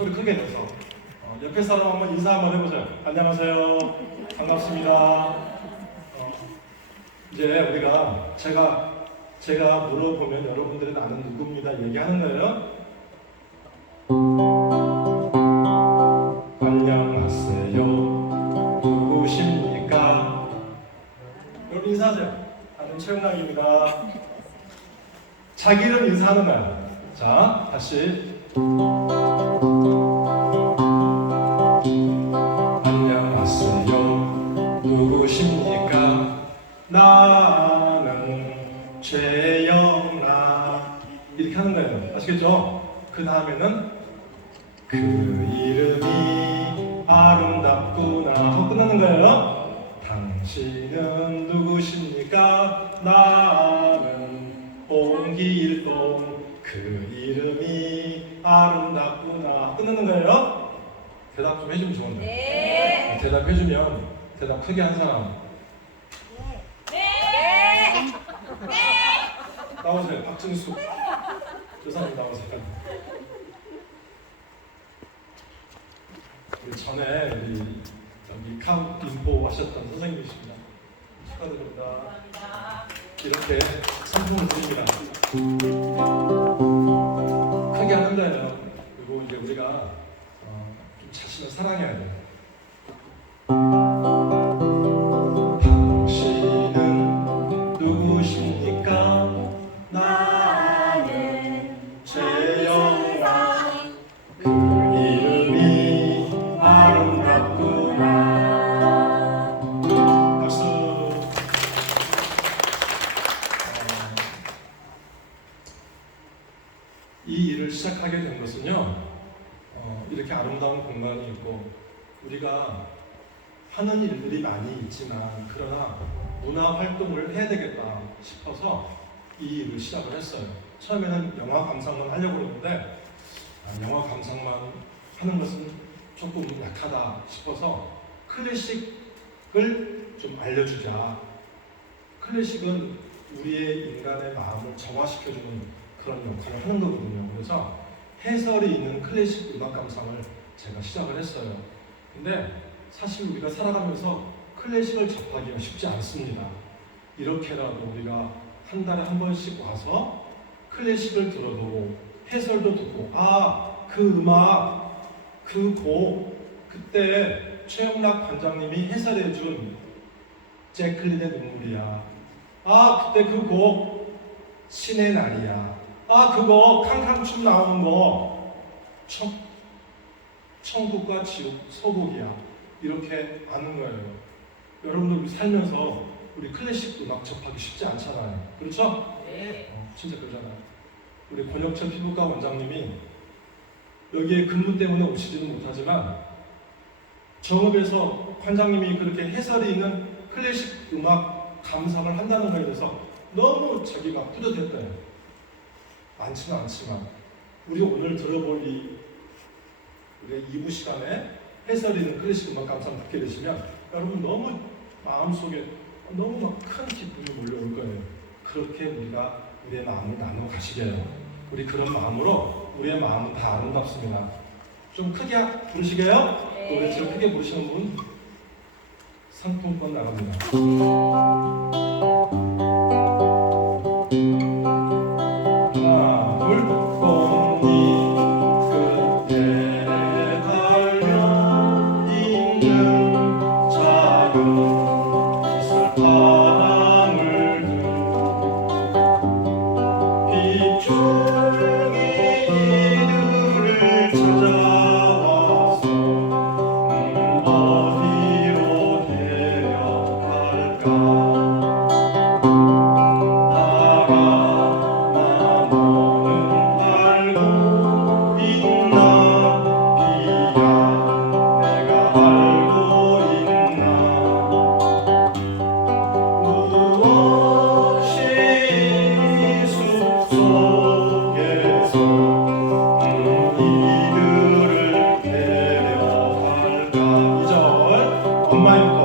소리 크게 내서 어, 옆에 사람 한번 인사 한번 해보세요 안녕하세요 반갑습니다 어, 이제 우리가 제가 제가 물어보면 여러분들이 나는 누구입니다 얘기하는 거예요. 안녕하세요. 누구십니까? 여러분 인사하세요. 나는 최영락입니다. 자기 이름 인사하는 거야. 자, 다시. 그 이름이 아름답구나 하고 끝나는 거예요. 당신은 누구십니까? 나는 홍길동 그 이름이 아름답구나 끝나는 거예요. 대답 좀 해주면 좋은데. 네. 대답해주면 대답 크게 한 사람 네. 나오세요. 박진수. 저 사람 나오세요. 우리 전에 우리 저기 카우 인포 하셨던 선생님이십니다. 축하드립니다. 이렇게 상품을 드립니다. 크게 하는 거예요. 그리고 이제 우리가 어, 좀 자신을 사랑해야 돼요. 아름다운 공간이 있고 우리가 하는 일들이 많이 있지만 그러나 문화 활동을 해야 되겠다 싶어서 이 일을 시작을 했어요. 처음에는 영화 감상만 하려고 그러는데 아, 영화 감상만 하는 것은 조금 약하다 싶어서 클래식을 좀 알려주자. 클래식은 우리의 인간의 마음을 정화시켜주는 그런 역할을 하는 거거든요. 그래서 해설이 있는 클래식 음악 감상을 제가 시작을 했어요. 근데 사실 우리가 살아가면서 클래식을 접하기가 쉽지 않습니다. 이렇게라도 우리가 한 달에 한 번씩 와서 클래식을 들어도 해설도 듣고 아 그 음악 그 곡 그때 최영락 관장님이 해설해준 제클린의 눈물이야. 아 그때 그 곡 신의 날이야. 아 그거 캉캉춤 나오는 거 청, 천국과 지옥 소국이야. 이렇게 아는 거예요. 여러분들 살면서 우리 클래식 음악 접하기 쉽지 않잖아요. 그렇죠? 네. 어, 진짜 그러잖아요. 우리 권혁철 피부과 원장님이 여기에 근무 때문에 오시지는 못하지만 정읍에서 관장님이 그렇게 해설이 있는 클래식 음악 감상을 한다는 거에 대해서 너무 자기가 뿌듯했대요. 많지는 않지만 우리 오늘 들어볼 이 우리 2부 시간에 해설이 있는 클래식 음악 감상 듣게 되시면 여러분 너무 마음속에 너무 막 큰 기쁨이 몰려올 거예요. 그렇게 우리가 우리의 마음을 나눠 가시게요. 우리 그런 마음으로 우리의 마음은 다 아름답습니다. 좀 크게 부르시게요? 네. 노래 제일 크게 부르시는 분 상품권 나갑니다. my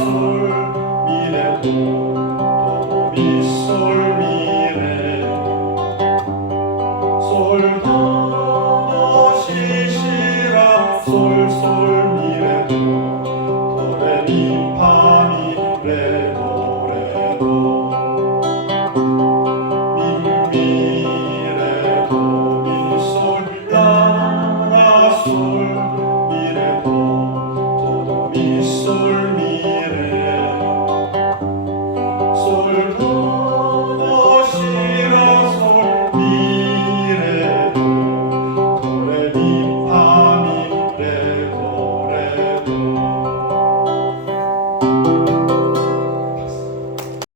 미솔 미레도